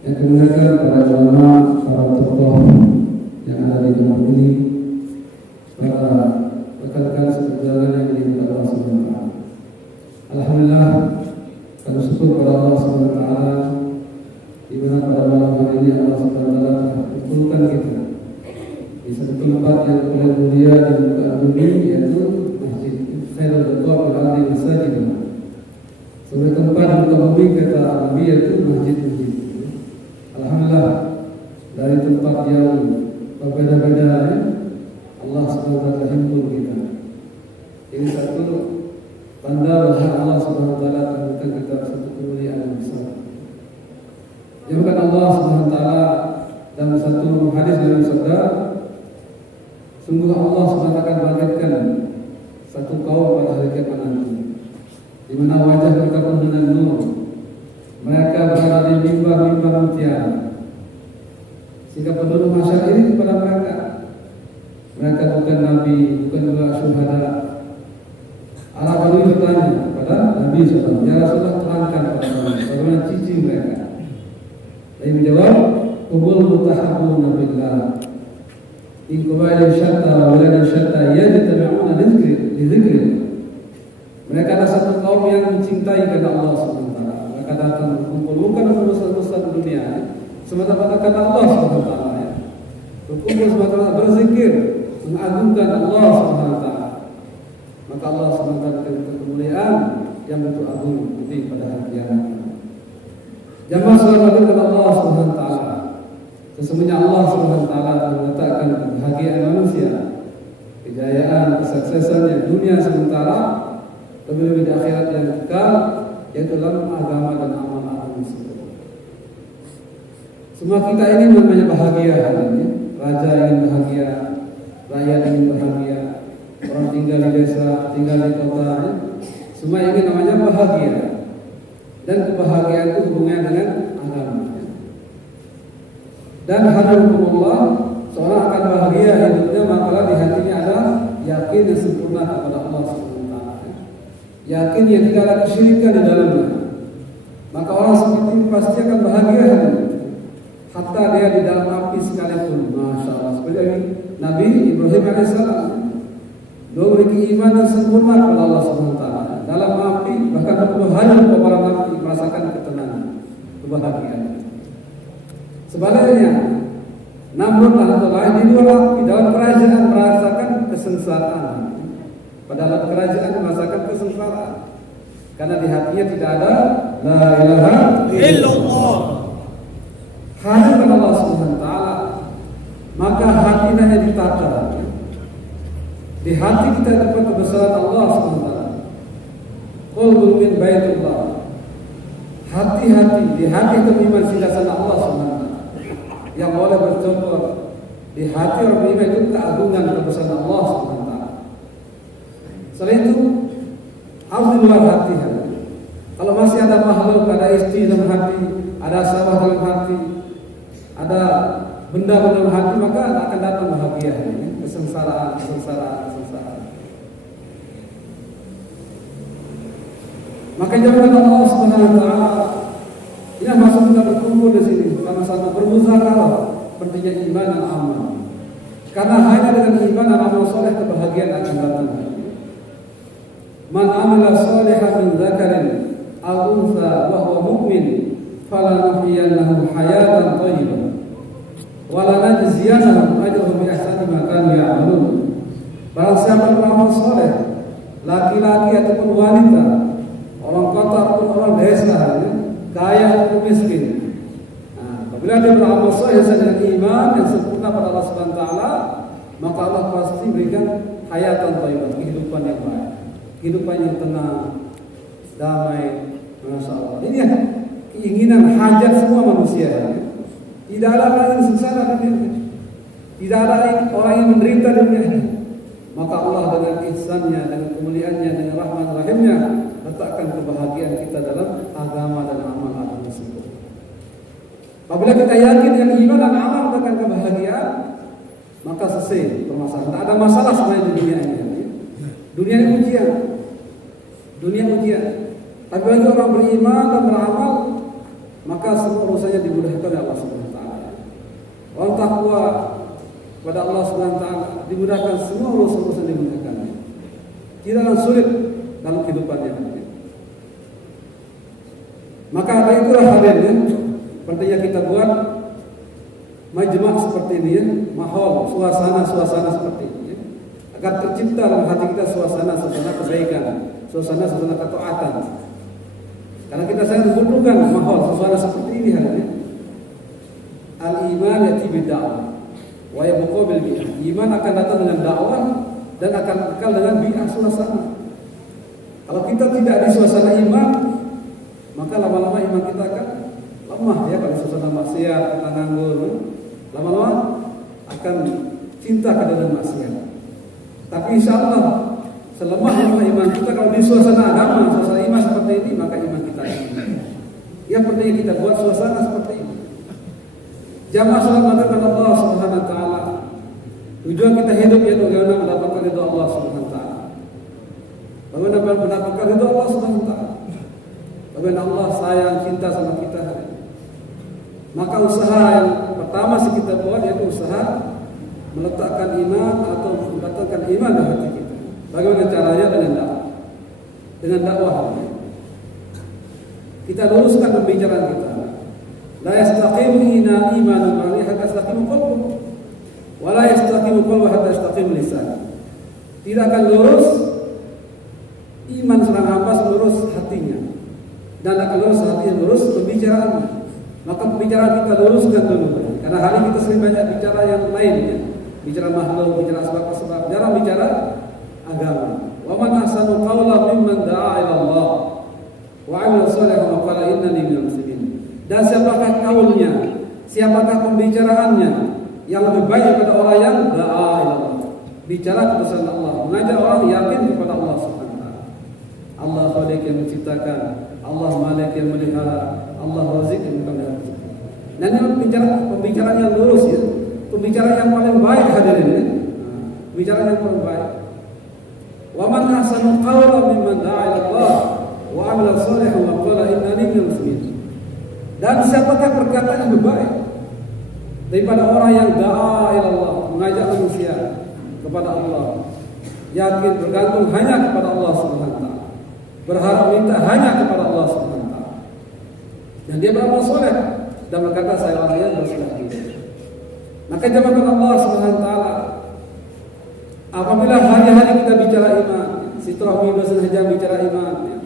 Yang kemudian para ulama, para tokoh yang ada di tempat ini, para rekan-rekan seperjalanan yang dimuliakan Allah Subhanahu wa taala. Alhamdulillah, kami syukur kepada Allah Subhanahu wa taala di mana pada malam hari ini Allah Subhanahu wa taala telah kumpulkan kita di satu tempat yang paling mulia di muka bumi, yaitu Masjid Khairul Buqa fil Ardi Masajid. Sebagai tempat di muka bumi kata Nabi yaitu masjid-masjid. Alhamdulillah, dari tempat yang berbeda-beda Allah Subhanahu wa taala himpun kita. Ini satu tanda bahwa Allah Subhanahu wa taala memberikan kita satu kemuliaan yang besar. Yang bukan Allah Subhanahu wa taala dalam satu hadis dalam sabda, sungguh Allah Subhanahu wa taala akan bangkitkan satu kaum pada hari kiamat nanti, di mana wajah mereka penuh dengan nur. Mereka berada di mimbar-mimbar mutiara, sehingga penduduk masyarakat ini kepada mereka. Mereka bukan nabi, bukan juga syuhada. Al-Bani bertanya kepada Nabi SAW, ya Rasulullah, terangkan kepada kami bagaimana ciri mereka. Nabi menjawab, Qubul mutahabbuna billah, in qabailin syatta wa wiladin syatta yajtami'una li dzikri. Mereka adalah satu kaum yang mencintai karena Allah SWT. Mereka datang berkumpul bukan untuk urusan dunia, semata-mata karena Allah SWT. Berkumpul semata-mata berzikir, mengagungkan Allah SWT. Maka Allah SWT memberikan kemuliaan yang begitu agung nanti pada hari kiamat. Jamaah salat kepada Allah SWT. Sesungguhnya Allah SWT meletakkan kebahagiaan manusia, kejayaan, kesuksesan yang dunia sementara, lebih-lebih di akhirat yang kekal, yaitu dalam agama dan amal tersebut. Semua kita ini namanya bahagia hari ini. Raja ingin bahagia, rakyat ingin bahagia, orang tinggal di desa, tinggal di kota, semua ingin namanya bahagia. Dan kebahagiaan itu hubungannya dengan agama. Dan hadirullah, seorang akan bahagia hidupnya manakala di hatinya ada yakin yang sempurna kepada Allah SWT. Yakin yang tidak ada kesyirikan di dalamnya. Maka orang seperti ini pasti akan bahagia hidupnya. Hatta dia di dalam api sekalipun, masya Allah. Seperti Nabi Ibrahim AS, dia memiliki iman yang sempurna kepada Allah SWT. Dalam api, bahkan berbahagia para nabi merasakan ketenangan, kebahagiaan. Sebaliknya, namun atau lain di luar api, dalam kerajaan merasakan kesengsaraan. Pada dalam kerajaan merasakan kesengsaraan, karena di hatinya tidak ada la ilaha illallah. Hadir kepada Allah Subhanahu wa taala, maka hatinya ditata. Di hati kita dapat kebesaran Allah Subhanahu wa taala. Qalbun min baitullah. Hati-hati, di hati itu iman singgasana Allah Subhanahu wa taala. Yang boleh bercontoh di hati orang beriman itu keagungan kebesaran Allah Subhanahu wa taala. Selain itu harus di luar hati. Kalau masih ada makhluk, ada istri dalam hati, ada sawah dalam hati, ada benda dalam hati, maka akan datang bahagia, kesengsaraan. Maka jangan Allah Subhanahu wa taala ini masuk kita berkumpul di sini sama-sama bermuzakarah pentingnya iman dan amal. Karena hanya dengan iman dan amal soleh kebahagiaan akan datang. Man amila shalihan min dzakarin aw untha wa huwa mu'min falanuhyiyannahu hayatan thayyibah wa lanajziyannahum ajrahum bi ahsani ma kanu ya'malun. Barang siapa beramal saleh, laki-laki ataupun wanita, orang kota ataupun orang desa, kaya ataupun miskin, apabila dia beramal saleh dengan iman yang sempurna pada Allah Subhanahu wa taala, maka Allah pasti berikan hayatan thayyibah, kehidupan yang baik, kehidupan yang tenang, damai, masya Allah. Ini ya keinginan hajat semua manusia. Tidak ada orang yang sengsara di dunia, tidak ada orang yang menderita di dunia ini. Maka Allah dengan ihsannya, dengan kemuliaannya, dengan rahmat rahimnya letakkan kebahagiaan kita dalam agama dan amal tersebut. Apabila kita yakin dengan iman dan amal letakkan kebahagiaan, maka selesai permasalahan. Tak ada masalah sebenarnya di dunia ini. Dunia ini ujian. Tapi bagi orang beriman dan beramal, maka semua urusannya dimudahkan oleh Allah Subhanahu wa taala. Orang takwa pada Allah Subhanahu wa taala dimudahkan, semua urusan dimudahkan. Tidak akan sulit dalam kehidupannya. Maka apa itulah hadirnya pentingnya kita buat majma' seperti ini ya, mahal, suasana seperti ini ya, agar tercipta dalam hati kita suasana kebaikan, suasana ketaatan. Karena kita sangat membutuhkan mahal suasana seperti ini hadirnya. Al-iman yati bid-da'wah wa yabqa bil bi'ah. Iman akan datang dengan dakwah dan akan kekal dengan bi'ah suasana. Kalau kita tidak di suasana iman, maka lama-lama iman kita akan lemah ya. Kalau suasana maksiat, kita nganggur, lama-lama akan cinta kepada maksiat. Tapi insya Allah selemah iman kita, kalau di suasana agama, suasana iman seperti ini, maka iman kita ini. Ya penting kita buat suasana seperti ini. Jamaah salat mengatakan Allah Subhanahu wa taala. Tujuan kita hidup yaitu bagaimana mendapatkan ridha Allah Subhanahu wa taala. Bagaimana mendapatkan ridha Allah Subhanahu wa taala. Bagaimana Allah sayang, cinta sama kita. Maka usaha yang pertama sih kita buat yaitu usaha meletakkan iman atau meletakkan iman dalam hati kita. Bagaimana caranya? Dengan dakwah. Kita luruskan pembicaraan kita. La yastaqimu imanun ma'ani hatta yastaqimu qalbuhu wa la yastaqimu qalbuhu hatta yastaqimu lisan. Tidak akan lurus iman seorang hamba lurus hatinya, dan akan lurus hatinya lurus pembicaraannya. Maka pembicaraan kita luruskan dulu, karena hari ini kita sering banyak bicara yang lainnya, bicara makhluk, bicara sebab-sebab, jarang bicara agama. Wa man ahsanu qawlan mimman da'a ila Allah wa 'amila shalihan wa qala innani minal muslimin. Dan siapakah kaulnya, siapakah pembicaraannya yang lebih baik daripada orang yang da'a ila Allah, bicara kebesaran Allah, mengajak orang yakin kepada Allah Subhanahu wa taala. Allah Khaliq yang menciptakan, Allah Malik yang melihara, Allah Razik yang memelihara. Dan ini pembicaraan yang lurus ya, pembicaraan yang paling baik hadirin ya. Pembicaraan yang paling baik. Wa man ahsanu qawlan mimman da'a ila Allah wa 'amila shalihan wa qala innani minal muslimin. Dan siapakah perkataan yang lebih baik daripada orang yang da'a ila Allah, mengajak manusia kepada Allah, yakin bergantung hanya kepada Allah Subhanahu wa taala, berharap minta hanya kepada Allah Subhanahu wa taala, dan dia beramal saleh dan berkata saya orang yang bersoleh. Maka jamaah Allah Subhanahu wa taala, apabila hari-hari kita bicara iman, sitrah minggu saja bicara iman ya,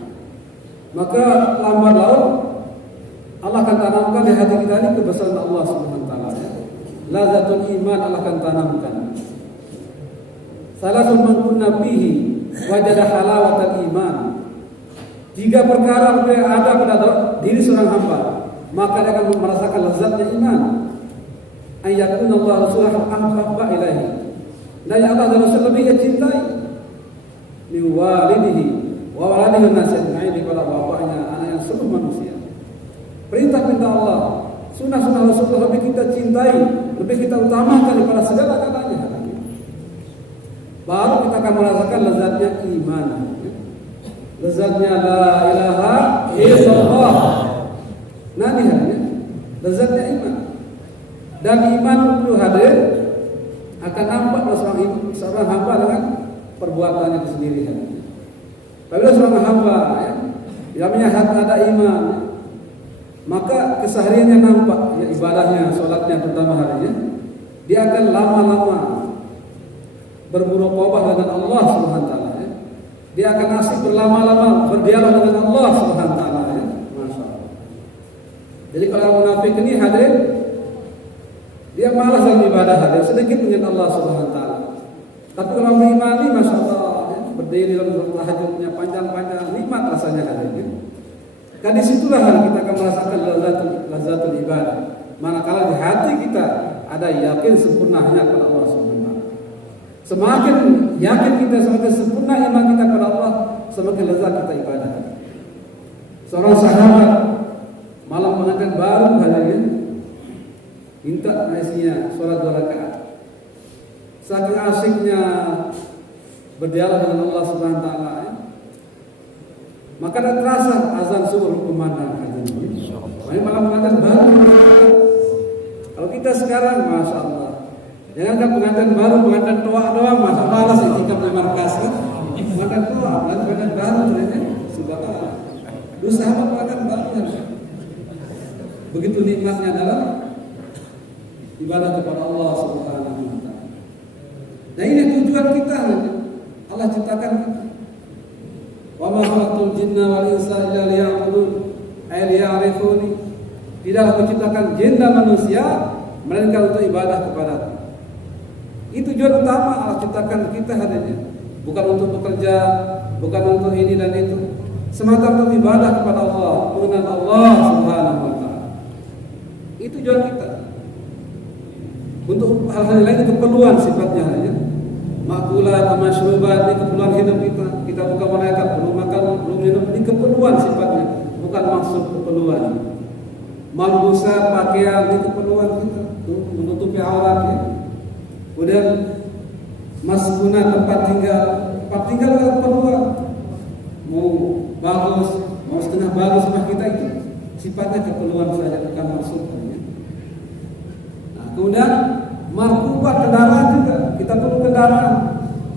maka lambat laun Allah akan tanamkan di hati kita ini kebesaran Allah Subhanahu wa taala. Lazatul iman Allah akan tanamkan. Salatul man kunna fihi wajada halawatal iman. Tiga perkara yang ada pada diri seorang hamba, maka dia akan merasakan lezatnya iman. Ayyakun Allah Rasulullah ahabba ilaihi. Dan yang Allah dan Rasul lebih dia cintai. Min walidihi wa waladihi nasi ajma'in, kepada bapaknya, anak yang seluruh manusia. Perintah-perintah Allah, sunnah-sunnah Rasulullah lebih kita cintai, lebih kita utamakan daripada segala-galanya. Baru kita akan merasakan lezatnya iman, lezatnya la ilaha illallah. Nah ini hadirnya lezatnya iman. Dan iman itu hadir akan nampak seorang hamba dengan perbuatannya itu sendiri. Apabila seorang hamba yang punya hati ada iman, maka kesehariannya nampak ya, ibadahnya, sholatnya terutama harinya, dia akan lama-lama bermuraqabah dengan Allah Subhanahu wa taala ya. Dia akan asik berlama-lama berdialog dengan Allah Subhanahu wa taala ya. Masyaallah. Jadi kalau munafik ini hadir, dia malas dalam ibadah, hadir sedikit dengan Allah Subhanahu wa taala. Tapi kalau beriman, masyaallah ya, berdiri dalam tahajudnya panjang-panjang, nikmat rasanya hadir ya. Dan disitulah kita akan merasakan lazatul ibadah. Manakala di hati kita ada yakin sempurna hanya kepada Allah Subhanahu wa taala. Semakin yakin kita, semakin sempurna iman kita kepada Allah, semakin lezat kita ibadah. Seorang sahabat malam pengantin baru hadirin minta nasinya sholat 2 rakaat. Saking asyiknya berdialog dengan Allah Subhanahu wa taala, maka ada terasa azan subuh berkumandang. Ini malah pengantin baru. Kalau kita sekarang, masya Allah, jangankan pengantin baru, pengantin tua doang, masya Allah, malas itikaf di markas kan? Pengantin tua, pengantin baru, ternyata subhanallah. Dulu sahabat pengantin baru kan? Begitu nikmatnya dalam ibadah kepada Allah Subhanahu wa taala. Nah ini tujuan kita. Allah ciptakan kita. Wa ma khalaqtul jinna wal insa illa liya'budun ay liya'rifuni. Tidaklah menciptakan jin dan manusia melainkan untuk ibadah kepada-Ku. Itu tujuan utama Allah ciptakan kita hadirnya. Bukan untuk bekerja, bukan untuk ini dan itu. Semata untuk ibadah kepada Allah, mengenal Allah Subhanahu wa taala. Itu tujuan kita. Untuk hal-hal lain keperluan sifatnya hanya. Makulat, masyrubat, ini keperluan hidup kita. Kita bukan malaikat, belum makan, belum minum, ini keperluan sifatnya, bukan maksud keperluan. Malbusa, pakaian, ini keperluan kita untuk menutupi auratnya. Kemudian maskunat, tempat tinggal adalah keperluan. Mau bagus, mau setengah bagus sama kita itu sifatnya keperluan saja, bukan maksudnya. Nah, kemudian markubat kendaraan juga, kita perlu kendaraan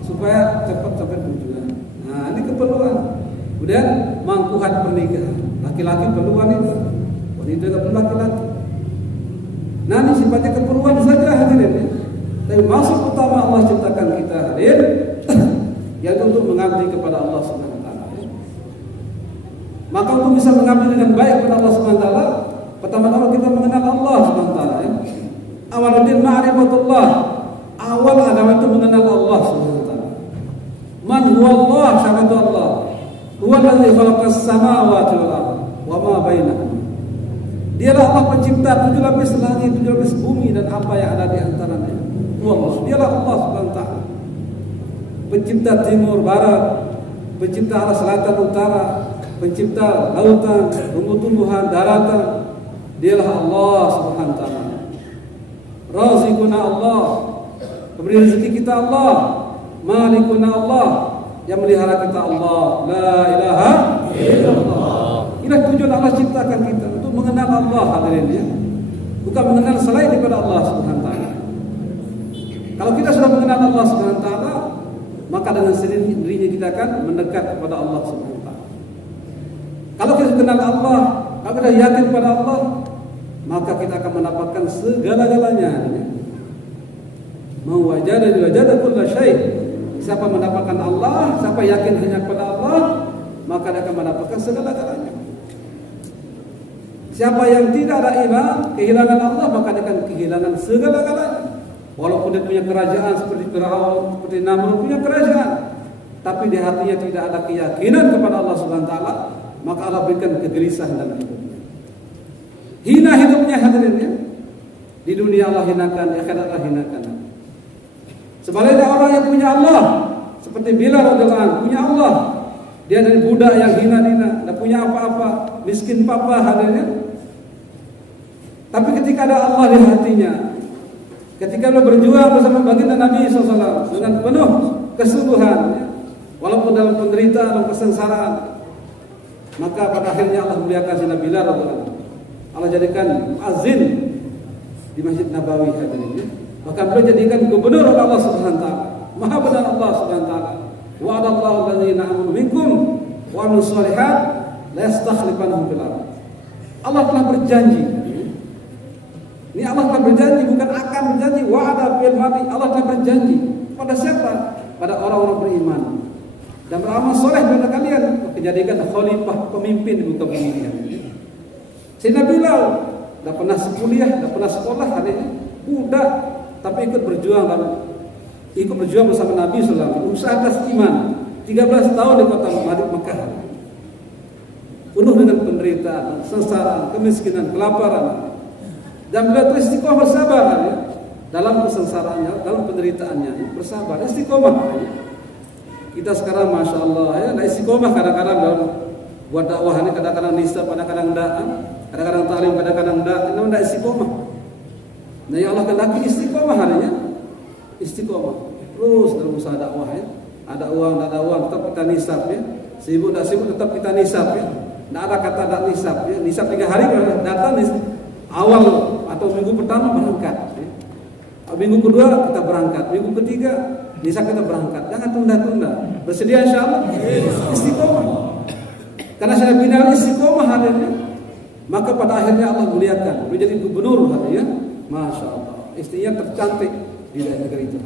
supaya cepat sampai tujuan. Nah, ini keperluan. Kemudian mangkuhat pernikahan, laki-laki perlu wanita, wanita juga perlu laki-laki. Nah, ini sifatnya keperluan saja hadirin ya. Tapi maksud utama Allah ciptakan kita hadir yaitu untuk mengabdi kepada Allah Subhanahu wa taala. Maka untuk bisa mengabdi dengan baik kepada Allah Subhanahu wa taala, pertama-tama kita mengenal Allah Subhanahu wa taala ya. Awaludin ma'rifatullah. Awal adalah itu mengenal Allah Subhanahu wa taala. Man huwa Allah, siapa itu Allah? Huwa allazi khalaqas samawati wal ardh wa ma bainahuma. Dialah Allah pencipta 7 lapis langit, 7 lapis bumi dan apa yang ada di antaranya. Allah, dialah Allah Subhanahu wa taala. Pencipta timur barat, pencipta arah selatan utara, pencipta lautan, tumbuh-tumbuhan, daratan. Dialah Allah Subhanahu wa taala. Razikuna Allah, pemberi rezeki kita Allah. Malikuna Allah, yang melihara kita Allah. La ilaha illallah. Inilah tujuan Allah ciptakan kita untuk mengenal Allah hadirin ya. Bukan mengenal selain daripada Allah Subhanahu wa taala. Kalau kita sudah mengenal Allah Subhanahu wa taala, maka dengan sendirinya kita akan mendekat kepada Allah Subhanahu wa taala. Kalau kita kenal Allah, kalau kita yakin kepada Allah, maka kita akan mendapatkan segala-galanya. Mau wajada kulla syai'. Siapa mendapatkan Allah, siapa yakin hanya kepada Allah, maka dia akan mendapatkan segala-galanya. Siapa yang tidak ada iman, kehilangan Allah, maka dia akan kehilangan segala-galanya. Walaupun dia punya kerajaan seperti Firaun, seperti Namrud punya kerajaan, tapi di hatinya tidak ada keyakinan kepada Allah Subhanahu wa taala, maka Allah berikan kegelisahan dalam hidupnya. Hina hidupnya hadirinnya. Di dunia Allah hinakan, di akhirat Allah hinakan. Sebaliknya orang yang punya Allah, seperti Bilal radhiyallahu anhu, punya Allah, dia dari budak yang hina-hina, tidak punya apa-apa, miskin papa hadirinnya. Tapi ketika ada Allah di hatinya, ketika beliau berjuang bersama baginda Nabi SAW dengan penuh kesungguhan, walaupun dalam penderitaan dan kesengsaraan, maka pada akhirnya Allah muliakan Sayyidina Bilal radhiyallahu anhu. Allah jadikan azin di Masjid Nabawi hadirin. Maka beliau jadikan gubernur oleh Allah Subhanahu wa taala. Maha benar Allah Subhanahu wa taala. Wa'adallahu alladziina aamanu minkum wa 'amilus shalihat la yastakhlifannahum fil ardh. Allah telah berjanji. Ini Allah telah berjanji, bukan akan berjanji. Wa'ada fil mati. Allah telah berjanji pada siapa? Pada orang-orang beriman dan beramal soleh pada kalian, menjadikan khalifah, pemimpin di muka bumi ini. Sayyidina Bilal tidak pernah sekuliah, tidak pernah sekolah, hari ini budak, tapi ikut berjuang bersama Nabi SAW, usaha atas iman. 13 tahun di kota Mekah, penuh dengan penderitaan, sengsaraan, kemiskinan, kelaparan. Dan beliau istiqomah bersabar ya, dalam kesengsaraannya, dalam penderitaannya, bersabar, istiqomah. Kita sekarang masya Allah ya, istiqomah kadang-kadang dalam buat dakwah ini, kadang-kadang nisa, kadang-kadang tidak, kadang-kadang ta'lim, kadang-kadang tidak. Ini tidak istiqomah. Nah ya Allah laki istiqomah harinya, istiqomah terus dalam usaha dakwah ya. Ada uang, tidak ada uang, tetap kita nisab ya. Sibuk, tidak sibuk, tetap kita nisab ya. Tidak ada kata tidak nisab. Ya. Nisab 3 hari datang awal atau minggu pertama berangkat. Ya. Minggu kedua kita berangkat, minggu ketiga nisab kita berangkat. Jangan tunda-tunda. Bersedia insyaallah. Istiqomah. Karena saya bina istiqomah hadirnya, maka pada akhirnya Allah muliakan. Menjadi gubernur hadirnya. Masya Allah. Istrinya tercantik di daerah negeri itu.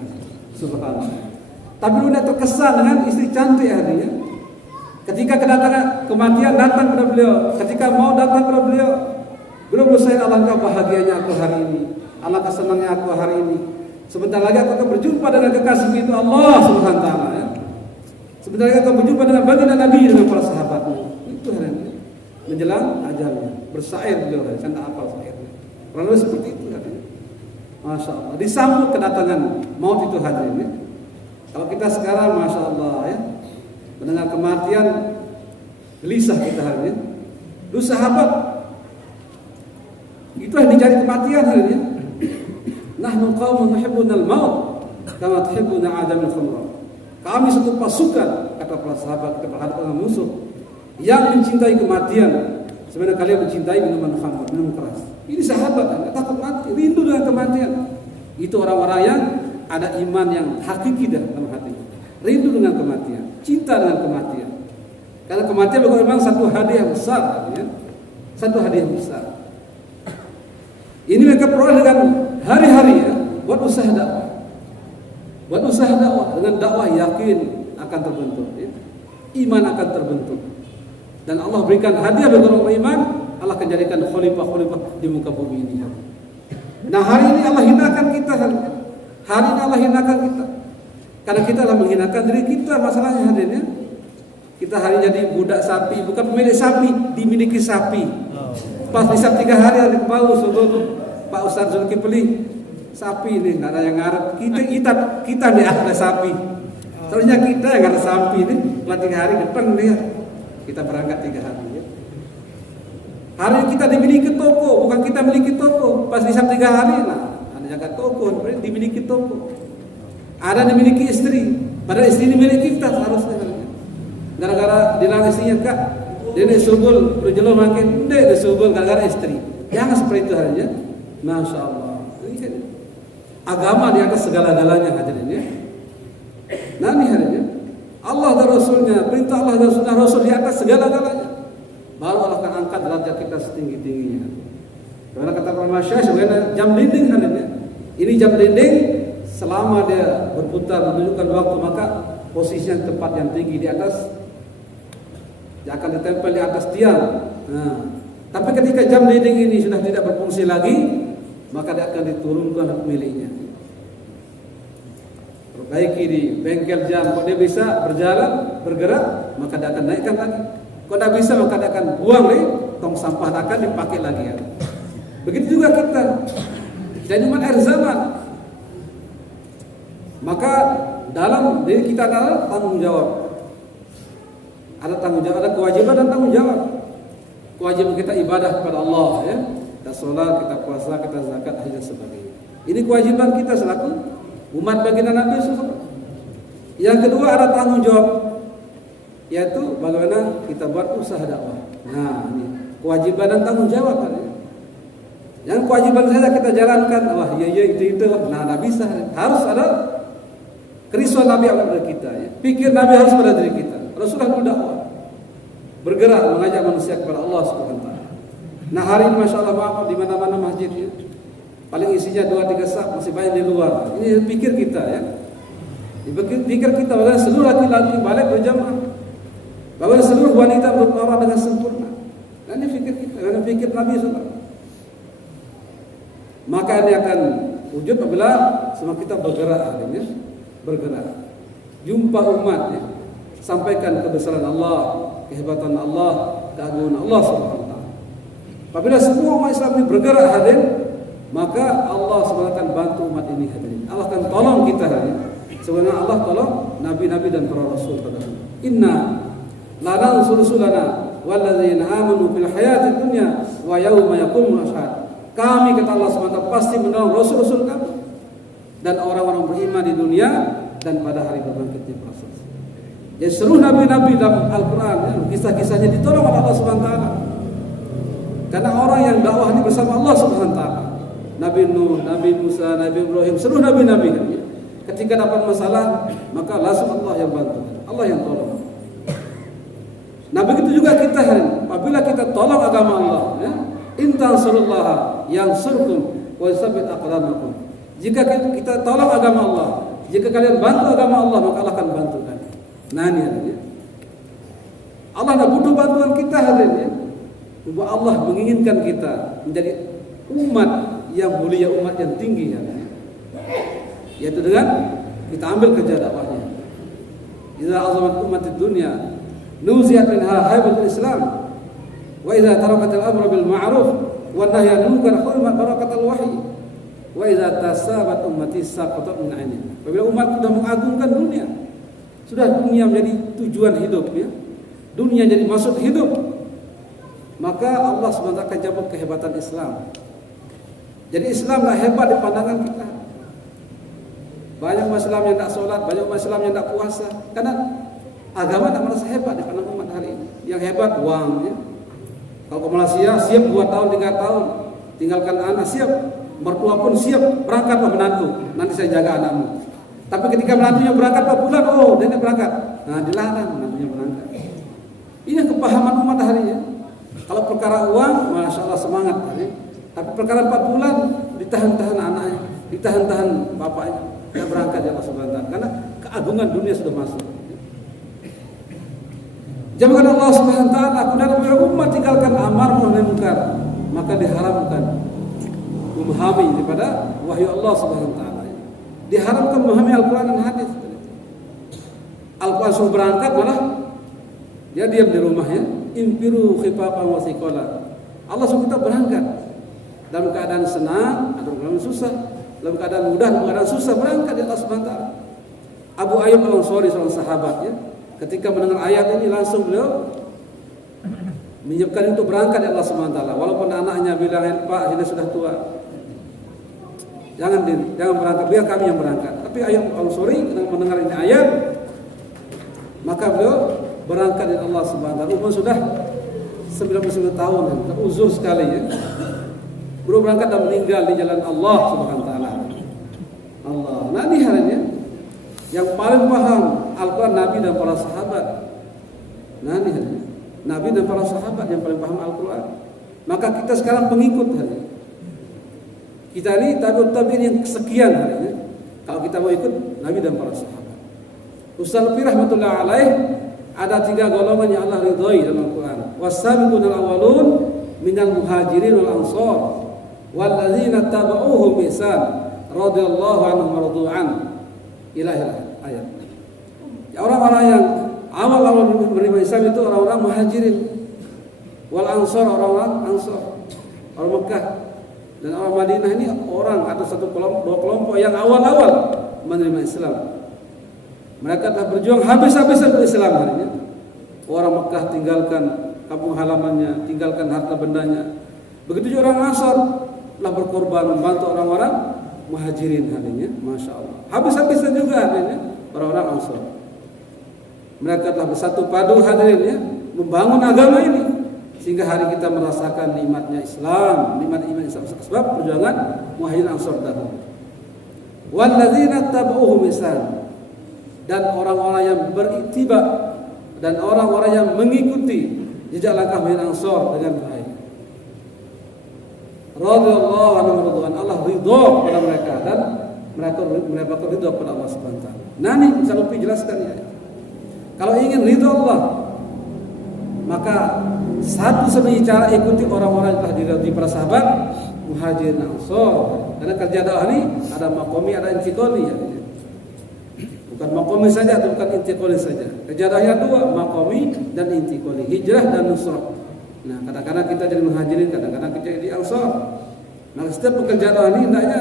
Subhanallah. Tapi udah terkesan dengan istri cantik hadirnya. Ketika kedatangan kematian datang kepada beliau, ketika mau datang kepada beliau, belum saya alangkah bahagianya aku hari ini, alangkah senangnya aku hari ini. Sebentar lagi aku akan berjumpa dengan kekasih itu Allah Subhanahu wa taala. Ya. Sebentar lagi akan berjumpa dengan baginda Nabi dengan para sahabatnya. Itu hari ini menjelang ajalnya. Bersair beliau, saya tak hafal sairnya. Kurang lebih seperti itu hari ini. Masya Allah. Disambut kedatangan maut itu hadirin. Ya. Kalau kita sekarang, masya Allah ya. Mendengar kematian, gelisah kita hari ini. Dulu sahabat, itu yang dicari kematian hari ini. Nahnu qaumun nuhibbunal maut kama tuhibbuna adamul khamra. Kami satu pasukan, kata para sahabat, kita berhadapan dengan musuh yang mencintai kematian. Sebenarnya kalian mencintai minuman khamr, minum keras. Ini sahabat, enggak takut mati, rindu dengan kematian. Itu orang-orang yang ada iman yang hakiki dalam hati. Rindu dengan kematian, cinta dengan kematian. Karena kematian memang satu hadiah besar, ya. Satu hadiah besar. Ini mereka peroleh dengan hari-hari ya, buat usaha dakwah. Buat usaha dakwah, dengan dakwah yakin akan terbentuk, ya. Iman akan terbentuk. Dan Allah berikan hadiah bagi orang beriman, Allah akan jadikan khalifah-khalifah di muka bumi ini. Ya. Nah hari ini Allah hinakan kita, hari ini Allah hinakan kita. Karena kita telah menghinakan diri kita, masalahnya hadirnya. Kita hari jadi budak sapi, bukan pemilik sapi, dimiliki sapi. Pas nisab 3 hari hari kepau sebelum Pak Ustaz Zulkifli, sapi ini nggak ada yang ngarep. Kita nih ada sapi. Seharusnya kita yang ada sapi ini, setelah 3 hari depan dia. Kita berangkat 3 hari. Ya. Hari kita dimiliki toko, bukan kita miliki toko. Pas nisab 3 hari, nah ada jaga toko, dimiliki toko. Ada yang dimiliki istri, padahal istri ini milik kita seharusnya. Gara-gara dilarang istrinya, Kak, dia ini subul, berjelur makin, dia subul gara-gara istri. Jangan seperti itu hanya. Masya Allah. Agama di atas segala-galanya hadirin ya. Nah ini hadirin. Allah dan Rasulnya, perintah Allah dan sunnah Rasul di atas segala-galanya. Baru Allah akan angkat derajat kita setinggi-tingginya. Karena kata para masyayikh sebenarnya jam dinding hadirin ya. Ini jam dinding. Selama dia berputar menunjukkan waktu, maka posisinya tempat yang tinggi di atas, dia akan ditempel di atas tiang. Nah, tapi ketika jam dinding ini sudah tidak berfungsi lagi, maka dia akan diturunkan miliknya. Perbaiki di bengkel jam, kalau dia bisa berjalan, bergerak, maka dia akan naikkan lagi. Kalau tidak bisa, maka dia akan buang nih, tong sampah akan dipakai lagi. Ya. Begitu juga kita, jadi umat akhir zaman. Maka dalam diri kita adalah tanggung jawab. Ada tanggung jawab, ada kewajiban dan tanggung jawab. Kewajiban kita ibadah kepada Allah ya. Kita sholat, kita puasa, kita zakat, dan sebagainya. Ini kewajiban kita selaku umat baginda Nabi SAW. Yang kedua ada tanggung jawab, yaitu bagaimana kita buat usaha dakwah. Nah, ini kewajiban dan tanggung jawab kan. Yang kewajiban saja kita jalankan, wah iya itu. Nah, tidak bisa. Harus ada kerisauan Nabi pada kita ya. Pikir Nabi harus pada diri kita. Rasulullah itu dakwah. Bergerak mengajak manusia kepada Allah Subhanahu wa taala. Nah, hari ini Masya Allah maaf di mana-mana masjid ya. Paling isinya 2-3 saf, masih banyak di luar. Ini pikir kita ya. Pikir kita bagaimana seluruh laki-laki balik berjamaah. Bagaimana seluruh wanita bermuara dengan sempurna. Dan ini pikir kita, karena pikir Nabi SAW. Maka ini akan wujud apabila semua kita bergerak hari ini. Bergerak, jumpa umat ya. Sampaikan kebesaran Allah, kehebatan Allah, keagungan Allah Subhanahu wa taala. Apabila semua umat Islam ini bergerak hadir, maka Allah Subhanahu akan bantu umat ini hadirin. Allah akan tolong kita hadirin. Sebenarnya Allah tolong nabi-nabi dan para rasul pada inna la nansuru rusulana walladzina amanu fil hayatid dunya wa yauma yaqumul ashhad. Kami kata Allah Subhanahu wa taala pasti menolong rasul-rasul kami dan orang-orang beriman di dunia dan pada hari berbangkitnya proses. Ya seluruh nabi-nabi dalam Al-Quran ya, kisah-kisahnya ditolong oleh Allah Subhanahu Wa Taala. Karena orang yang dakwah ini bersama Allah Subhanahu Wa Taala. Nabi Nuh, Nabi Musa, Nabi Ibrahim, seluruh nabi-nabi kan, ya. Ketika dapat masalah maka langsung Allah yang bantu, Allah yang tolong. Nah begitu juga kita hari ini, apabila kita tolong agama Allah, ya, in tansurullaha yansurkum wa yusabbit aqdamakum. Jika kita tolong agama Allah, jika kalian bantu agama Allah, maka Allah akan bantu kalian. Nah ini ya. Allah tidak butuh bantuan kita hari ini. Bahwa Allah menginginkan kita menjadi umat yang mulia, umat yang tinggi ya. Yaitu dengan kita ambil kerja dakwahnya. Idza azamat umatid dunya nuziat minha haibatul Islam. Wa idza tarakatil amru bil ma'ruf wan nahyi 'anil munkar hurmat barakatul wahyi. Wa idza tasabat ummati saqatat min 'aini. Apabila umat sudah mengagungkan dunia, sudah dunia menjadi tujuan hidup ya. Dunia jadi maksud hidup. Maka Allah SWT akan cabut kehebatan Islam. Jadi Islam tak hebat di pandangan kita. Banyak umat Islam yang tak sholat, banyak umat Islam yang tak puasa. Karena agama tak merasa hebat di pandangan umat hari ini. Yang hebat uang ya. Kalau ke Malaysia siap 2 tahun, 3 tahun, tinggalkan anak siap, mertua pun siap, berangkatlah menantu. Nanti saya jaga anakmu. Tapi ketika menantunya berangkat 4 bulan, oh dia berangkat. Nah dilarang menantunya berangkat. Ini kepahaman umat hari ini. Kalau perkara uang, masya Allah semangat hari. Tapi perkara 4 bulan ditahan-tahan anaknya, ditahan-tahan bapaknya, tidak berangkat ya Allah Subhanahu wa taala. Karena keagungan dunia sudah masuk. Jamaah Allah Subhanahu wa taala, aku dan umat tinggalkan amar nahi munkar, maka diharamkan memahami daripada wahyu Allah Subhanahu wa taala. Diharamkan memahami Al-Quran dan hadis. Al-Quran suruh berangkat malah dia diam di rumahnya. Infiru khifafan wa thiqala. Allah suruh kita berangkat dalam keadaan senang atau dalam susah, dalam keadaan mudah, dalam keadaan susah, berangkat di Allah Subhanahu wa taala. Abu Ayyub Al-Ansari seorang sahabat ya, ketika mendengar ayat ini langsung beliau menyiapkan untuk berangkat di Allah Subhanahu wa taala. Walaupun anaknya bilang, "Pak, ini sudah tua. Jangan berangkat, biar kami yang berangkat." Tapi Ayyub Al-Ansari mendengar ini ayat, maka beliau berangkat dari Allah Subhanahu wa taala. Umur sudah 99 tahun, uzur sekali ya. Beliau berangkat dan meninggal di jalan Allah Subhanahu wa taala. Allah. Nah ini harinya yang paling paham Al-Quran Nabi dan para sahabat. Nah ini harinya Nabi dan para sahabat yang paling paham Al-Quran. Maka kita sekarang pengikut hari. Kita ini tabi'ut tabi'in yang kesekian hari ini. Kalau kita mau ikut Nabi dan para sahabat. Ustaz Lutfi rahmatullah alaih, ada 3 golongan yang Allah ridhoi dalam Al-Quran. Was-sabiqunal awwalun minal muhajirin wal ansar walladzina tabauhum bi ihsan radhiyallahu anhum wa radu an ila ayat. Ya, orang-orang yang awal-awal menerima Islam itu orang-orang muhajirin wal ansar, orang-orang ansar, orang Mekah dan orang Madinah. Ini orang atau dua kelompok yang awal-awal menerima Islam. Mereka telah berjuang habis-habisan untuk Islam hari ini. Orang Mekah tinggalkan kampung halamannya, tinggalkan harta bendanya. Begitu juga orang Ansar telah berkorban membantu orang-orang muhajirin hari ini. Masya Allah. Habis-habisan juga hari ini orang-orang Ansar. Mereka telah bersatu padu hadirin ya, membangun agama ini sehingga hari kita merasakan nikmatnya Islam, nikmat iman Islam sebab perjuangan muhajirin Ansar dahulu. Walladzina tabauhum ihsan, dan orang-orang yang beriktiba dan orang-orang yang mengikuti jejak langkah muhajirin Ansar dengan baik. Radhiyallahu anhum wa radwan, Allah ridha kepada mereka dan mereka ridha kepada Allah Subhanahu wa taala. Nah ini bisa lebih jelaskan ya. Kalau ingin ridha Allah, maka satu-satunya cara ikuti orang-orang yang telah diridhoi para sahabat muhajirin Ansar. Karena kerja dakwah ini ada makomi, ada intiqali ya. Bukan makomi saja atau bukan intiqali saja. Kerja dakwahnya 2, makomi dan intiqali, hijrah dan nusrah. Nah, kadang-kadang kita jadi muhajirin, kadang-kadang kita jadi ansar. Nah, setiap pekerjaan dakwah ini hendaknya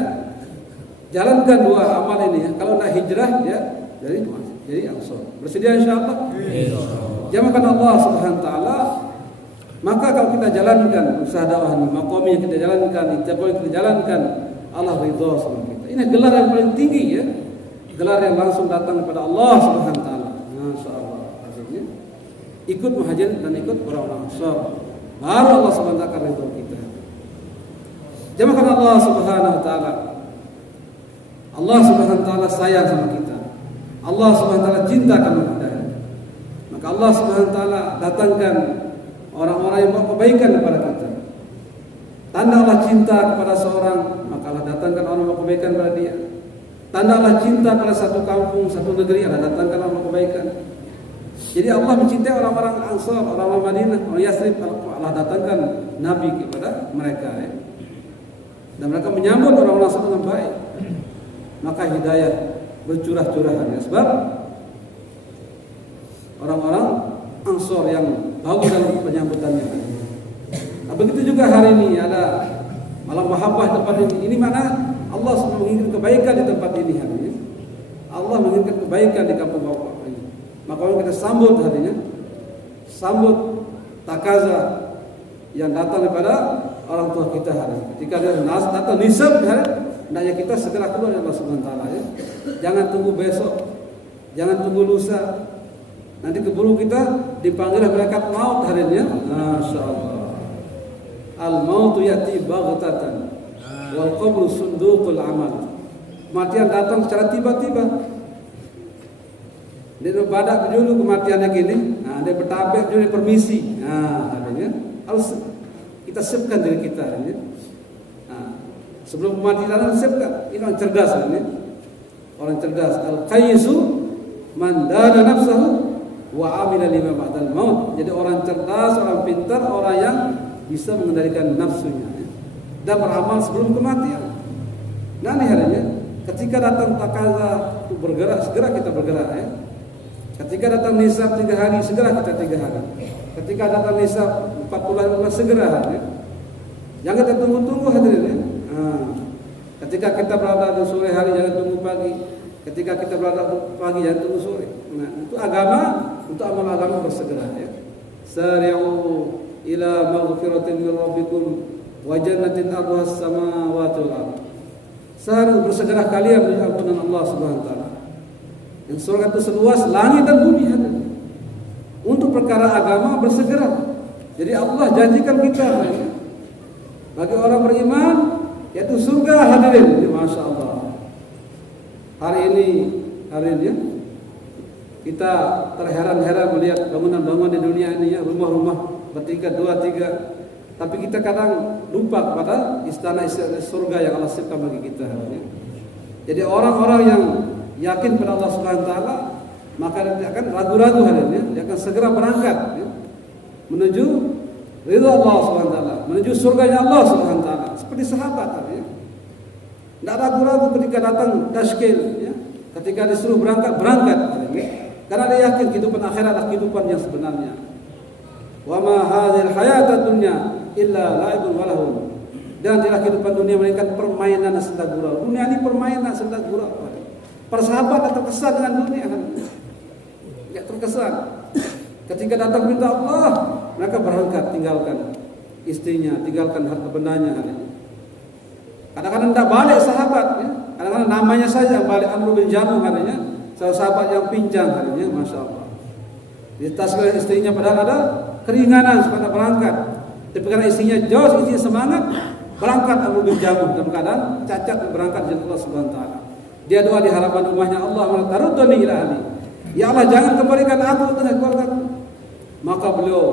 jalankan 2 amal ini ya. Kalau nak hijrah ya jadi ansar. Bersedia insyaallah? Jamakan Allah Subhanahu wa taala. Maka kalau kita jalankan usaha dakwah ini, makomi yang kita jalankan, intiqali kita jalankan, Allah ridha sama kita. Ini gelar yang paling tinggi ya. Gelar yang langsung datang kepada Allah Subhanahu wa taala. Masyaallah. ikut Muhajirin dan ikut orang-orang Ansar. Baru Allah Subhanahu wa taala ridho kita. Jamaah Allah Subhanahu wa taala. Allah Subhanahu wa taala sayang sama kita. Allah Subhanahu wa taala cinta kepada kita. Maka Allah Subhanahu wa taala datangkan orang-orang yang mau kebaikan kepada kita. Tanda Allah cinta kepada seorang, maka Allah datangkan orang yang mau kebaikan kepada dia. Tanda Allah cinta pada satu kampung, satu negeri, Allah datangkan orang yang mau kebaikan. Jadi Allah mencintai orang-orang Ansar, orang-orang Madinah, orang Yathrib. Allah datangkan Nabi kepada mereka, ya. Dan mereka menyambut orang-orang Ansar dengan baik. Maka hidayah bercurah-curahan, ya. Sebab orang-orang Ansar yang bagus dalam penyambutannya. Nah, begitu juga hari ini ada malam mahabbah tempat ini. Ini mana Allah menginginkan kebaikan di tempat ini hari ini. Allah menginginkan kebaikan di kampung Bapak ini. Maka kita sambut harinya, sambut takaza yang datang daripada orang tua kita hari ini. Ketika dia datang nisab hari, hendaknya kita segera keluar dari Allah Subhanahu wa taala, ya. Jangan tunggu besok, jangan tunggu lusa. Nanti keburu kita dipanggil malaikat maut hari ini, ya. Masyaallah. Al mautu yati baghtatan wal qabru sunduqul amal. Kematian datang secara tiba-tiba. Dia badak dulu kematiannya gini, nah dia bertabek dulu permisi, nah adanya harus kita siapkan diri kita, ya. Nah, sebelum kematian siapkan. Ini orang cerdas, ya. Orang cerdas. Al qaisu man dana nafsahu wa amila lima ba'dal maut. Jadi orang cerdas, orang pintar, orang yang bisa mengendalikan nafsunya, ya, dan beramal sebelum kematian. Nah ini harinya, ketika datang takaza untuk bergerak, segera kita bergerak, ya. Ketika datang nisab 3 hari, segera kita 3 hari. Ketika datang nisab 40 hari, segera, ya. Jangan kita tunggu-tunggu hadirin, ya. Nah, ketika kita berada di sore hari, jangan tunggu pagi. Ketika kita berada pagi, jangan tunggu sore. Nah, itu agama, untuk amal agama bersegera, ya. Sari'u ila maghfiratin min rabbikum wa jannatin arduha as-samawati wal ardh. Seharusnya bersegera kalian menuju ampunan Allah Subhanahu wa taala. Yang surga itu seluas langit dan bumi, ya. Untuk perkara agama bersegera. Jadi Allah janjikan kita, ya, bagi orang beriman yaitu surga, hadirin. Ya, Masya Allah. Hari ini ya, kita terheran-heran melihat bangunan-bangunan di dunia ini, ya, rumah-rumah bertingkat 2-3. Tapi kita kadang lupa kepada istana-istana surga yang Allah siapkan bagi kita, ya. Jadi orang-orang yang yakin pada Allah Subhanahu wa taala, maka dia akan ragu-ragu hadirin, ya. Dia akan segera berangkat, ya, menuju ridha Allah Subhanahu wa taala, menuju surganya Allah Subhanahu wa taala. Seperti sahabat, ya. Tidak ragu-ragu ketika datang tashkil, ya. Ketika disuruh berangkat, ya. Karena dia yakin kehidupan akhirat adalah kehidupan yang sebenarnya. Wa ma hadhil hayatad dunya illa la'ibun wa lahun. Dan tidak kehidupan dunia melainkan permainan dan senda gurau. Dunia ini permainan senda gurau. Para sahabat tak terkesan dengan dunia, tidak terkesan. Ketika datang perintah Allah, mereka berangkat, tinggalkan istrinya, tinggalkan harta bendanya. Kadang-kadang tidak balik sahabat, ya. Kadang-kadang namanya saja balik. Amr bin Jamuh, harinya salah sahabat yang pinjang, harinya, Masya Allah. Di tas istrinya padahal ada keringanan supaya berangkat. Tapi karena istrinya jauh, istrinya semangat, berangkat Amr bin Jamuh dalam keadaan cacat berangkat dari Allah Subhanahu wa taala. Dia doa di halaman rumahnya, Allah tarudduni ila ahli. Ya Allah, jangan kembalikan aku dengan keluargaku. Maka beliau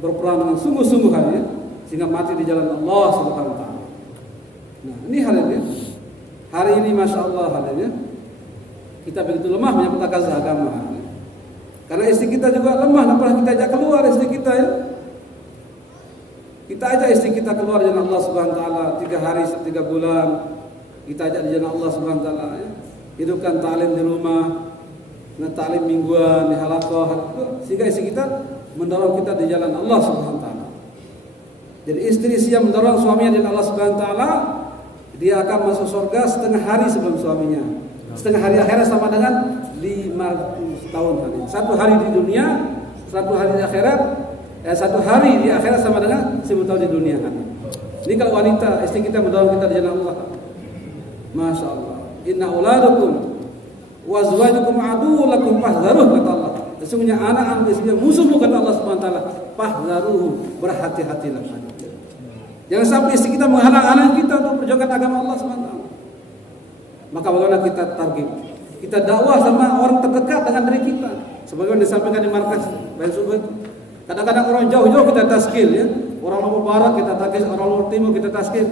berperang dengan sungguh-sungguh, ya, sehingga mati di jalan Allah Subhanahu wa taala. Nah, ini harinya. Hari ini Masya Allah, harinya kita begitu lemah menyambut takaza agama, ya. Karena istri kita juga lemah, tak pernah kita ajak keluar istri kita, ya. Kita ajak istri kita keluar di jalan Allah Subhanahu wa taala 3 hari 3 bulan. Kita ajak di jalan Allah Subhanahu wa taala, ya. Hidupkan ta'lim di rumah, ta'lim mingguan di halaqah, sehingga istri kita mendorong kita di jalan Allah Subhanahu wa taala. Jadi istri yang mendorong suaminya di jalan Allah Subhanahu wa taala, dia akan masuk surga setengah hari sebelum suaminya. Setengah hari akhirat sama dengan 500 tahun hari. 1 hari di dunia, 1 hari di akhirat. 1 hari di akhirat sama dengan 1000 tahun di dunia. Ini kalau wanita, istri kita mendorong kita di jalan Allah. Masya Allah. Inna auladukum wa azwajukum aduwwun lakum fahdharuh, kata Allah. Sesungguhnya anak-anak istrinya musuh kata Allah Subhanahu wa taala. Fahdharuhu, berhati-hatilah. Jangan sampai istri kita menghalang-halangi kita untuk perjuangkan agama Allah Subhanahu wa taala. Maka bagaimana kita target? Kita dakwah sama orang terdekat dengan diri kita. Sebagaimana disampaikan di markas Bayan Subuh itu. Kadang-kadang orang jauh-jauh kita taskil ya. Orang Lombok Barat kita taskil, orang Lombok Timur kita taskil.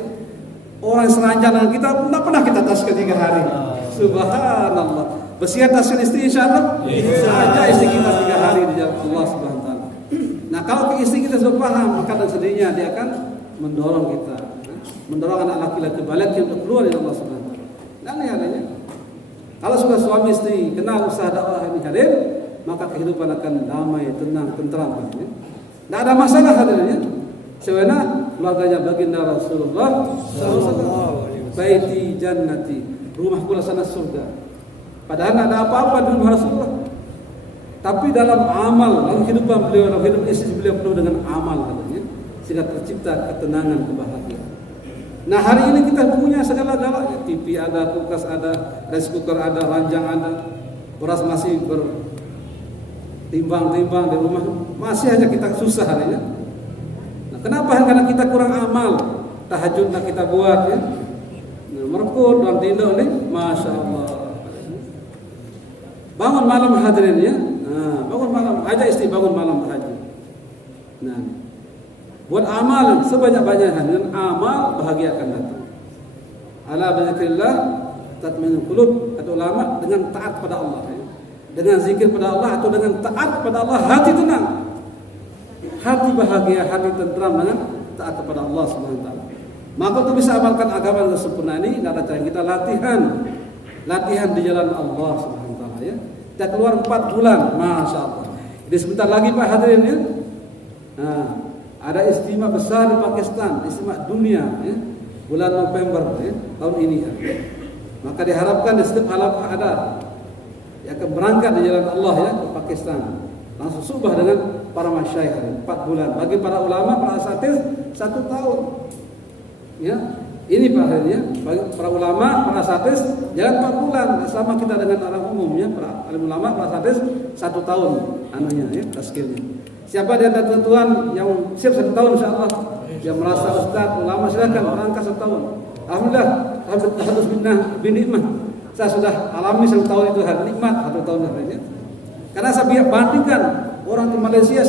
Orang seranjang dengan kita tidak pernah kita taskil 3 hari. Subhanallah. Bersiap taskil istri insyaallah. Saja istri kita 3 hari di jalan Allah Subhanahu wa taala. Nah, kalau istri kita sudah paham, maka dengan sendirinya dia akan mendorong kita, mendorong anak laki-laki balik untuk keluar dari Allah Subhanahu wa taala. Dan ini adanya. Kalau sudah suami istri kenal usaha dakwah ini hadir, maka kehidupan akan damai, tenang, tentram. Tidak ada masalah hadirnya. Sebenarnya keluarganya baginda Rasulullah SAW, baiti jannati, rumahku sana surga. Padahal tidak ada apa-apa di rumah Rasulullah. Tapi dalam amal, dalam kehidupan beliau, dalam hidup istri beliau penuh dengan amal hadirnya, sehingga tercipta ketenangan, kebahagiaan. Nah, hari ini kita punya segala-galanya. TV ada, kulkas ada, rice cooker ada, ranjang ada, beras masih bertimbang-timbang di rumah, masih aja kita susah hari ini. Nah, kenapa? Karena kita kurang amal. Tahajud nak kita buat ya. Nah, merkut dan tidur nih, masya Allah. Bangun malam hadirin ya. Nah, bangun malam, ajak istri bangun malam tahajud. Nah, buat amal sebanyak-banyaknya, dengan amal bahagia akan datang. Ala bizikrillah tatma'innul qulub, kata ulama, dengan taat pada Allah ya. Dengan zikir pada Allah atau dengan taat pada Allah, hati tenang, hati bahagia, hati tentram dengan taat kepada Allah Subhanahu wa taala. Maka untuk bisa amalkan agama yang sempurna ini, ada cara kita latihan di jalan Allah Subhanahu wa taala ya. Kita keluar 4 bulan, masya Allah. Jadi sebentar lagi Pak hadirin ya. Nah, ada istimewa besar di Pakistan, istimewa dunia ya, bulan November ya, tahun ini ya. Maka diharapkan di setiap halaqah ada yang akan berangkat di jalan Allah ya ke Pakistan. Langsung subah dengan para masyayikh 4 bulan. Bagi para ulama, para asatidz 1 tahun. Ya. Ini Pak ya, bagi para ulama, para asatidz jalan 4 bulan sama kita dengan orang umum ya, para alim ulama, para asatidz 1 tahun anunya ya, taskilnya. Siapa di antara tuan yang siap 1 tahun insyaallah, yang merasa ustaz ulama silakan berangkat 1 tahun. Alhamdulillah, harus binikmah. Saya sudah alami 1 tahun itu hari nikmat, 1 tahun harinya. Karena saya biar bandingkan orang ke Malaysia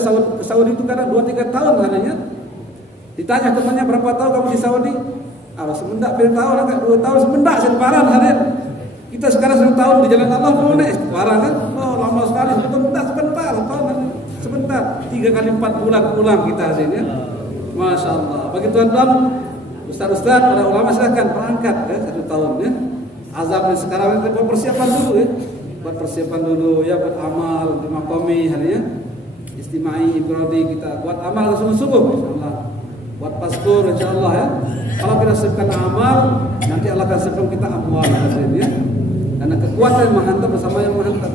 ke Saudi itu karena 2-3 tahun harinya. Ditanya temannya berapa tahun kamu di Saudi? Ah, semendak ber tahun agak 2 tahun semendak separan harian. Kita sekarang 1 tahun di jalan Allah boleh separan kan? Oh, lama sekali sebentar 3 kali 4 bulan pulang kita hasilnya. Masya Allah. Bagi tuan-tuan ustaz-ustaz, para ulama silakan berangkat ya 1 tahun ya. Azab sekarang itu buat persiapan dulu ya. Buat persiapan dulu ya, buat amal di maqami harinya. Istimai ibradi kita buat amal subuh-subuh insyaallah. Buat pastur insyaallah ya. Kalau kita siapkan amal, nanti Allah akan siapkan kita amwal hasilnya. Karena kekuatan yang menghantar bersama yang menghantar.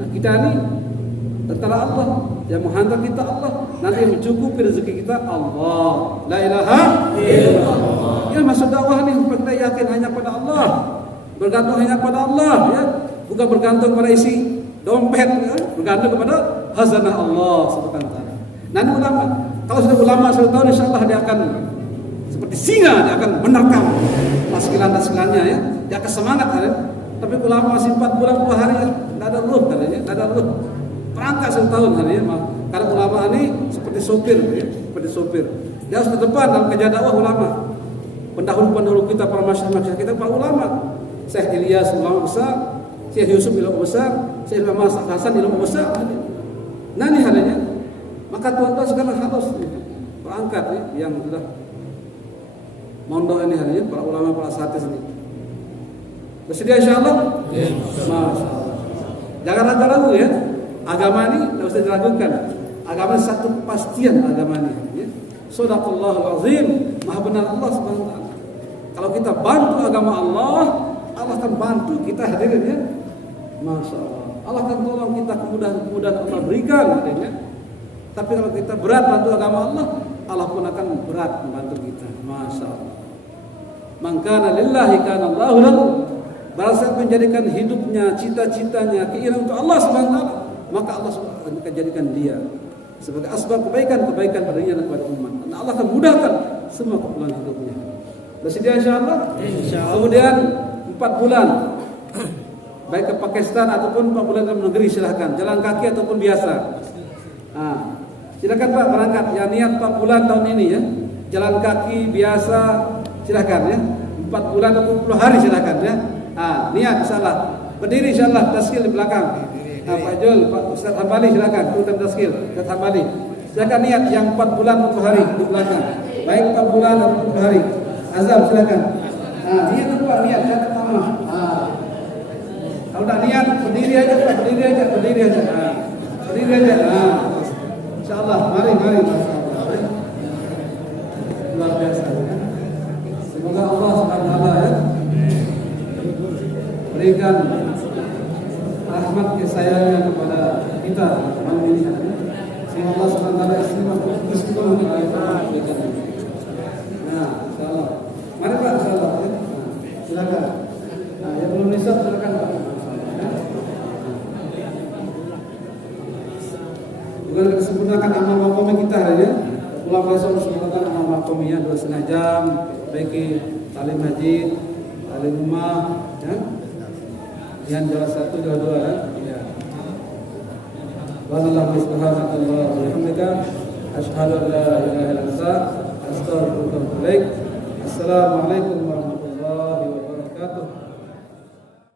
Nah, kita ini tentara Allah, yang menghantar kita Allah, nanti yang mencukupi rezeki kita Allah. La ilaha illallah. Ya, maksud dakwah ini kita yakin hanya pada Allah, bergantung hanya pada Allah ya, bukan bergantung pada isi dompet ya, bergantung kepada khazanah Allah subhanahu wa taala. Nanti ulama, kalau sudah ulama 1 tahun insyaallah dia akan seperti singa, dia akan menerkam taskilan-taskilannya ya, dia akan semangat ya. Tapi ulama masih 4 bulan 2 hari ya, tidak ada ruh katanya, tidak ada ruh. Perangkat 1 tahun hari ya, karena ulama ini seperti sopir ya, seperti sopir. Dia harus ke depan dalam kerja dakwah ulama. Pendahulu-pendahulu kita, para masyarakat kita, para ulama. Syekh Ilyas ulama besar, Syekh Yusuf ulama besar, Syekh Muhammad Hasan ulama besar. Nah ini harinya. Maka tuan-tuan sekarang harus berangkat ya, yang sudah mondok ini harinya, para ulama, para asatidz ini. Bersedia insyaallah? Ya. Masya Allah. Jangan ragu-ragu ya. Agama ini tidak usah diragukan. Agama ini satu kepastian agama ini. Ya. Shadaqallahul azim. Maha benar Allah subhanahu wa ta'ala. Kalau kita bantu agama Allah, Allah akan bantu kita hadirin ya. Masya Allah. Allah akan tolong kita, kemudahan Allah berikan hadirin ya. Tapi kalau kita berat bantu agama Allah, Allah pun akan berat membantu kita. Masya Allah. Man kana lillahi kana Allahu lahu. Barang siapa menjadikan hidupnya, cita-citanya, keinginan untuk Allah Subhanahu wa taala, maka Allah Subhanahu wa taala akan jadikan dia sebagai asbab kebaikan-kebaikan padanya dan kepada umat. Dan Allah akan mudahkan semua keperluan hidupnya. Bersedia insyaallah? Insyaallah. Kemudian 4 bulan baik ke Pakistan ataupun 4 bulan dalam negeri silahkan, jalan kaki ataupun biasa. Silakan Pak berangkat yang niat 4 bulan tahun ini ya. Jalan kaki biasa silahkan ya. 4 bulan atau 10 hari silahkan ya. Niat insyaallah. Berdiri insyaallah, taskil di belakang. Pak Jul, Pak Ustaz Hambali silahkan, tutup taskil. Ustaz Hambali. Silakan niat yang 4 bulan 10 hari di belakang. Baik 4 bulan atau 10 hari. Azam silakan. Niat kedua, niat yang pertama. Kalau tak niat, berdiri aja Pak, berdiri aja. Berdiri aja. Insyaallah, mari. Luar biasa ya. Semoga Allah Subhanahu wa taala ya berikan rahmat kesayangan kepada kita malam ini. Semoga Allah Subhanahu wa taala istimewa kita. Insyaallah. Mari Pak, insyaallah ya. Silakan. Yang belum nisab silakan Pak. Bukan kesempurnakan amal makom kita ya. Pulang besok kesempurnaan amal makomnya 2,5 jam. Baiki talim haji, talim rumah, ya. Yang jalan 1, 2 ya. Wallahu subhanahu wa bihamdika asyhadu an la ilaha illa anta astaghfiruka wa atubu ilaik. Assalamualaikum warahmatullahi wabarakatuh.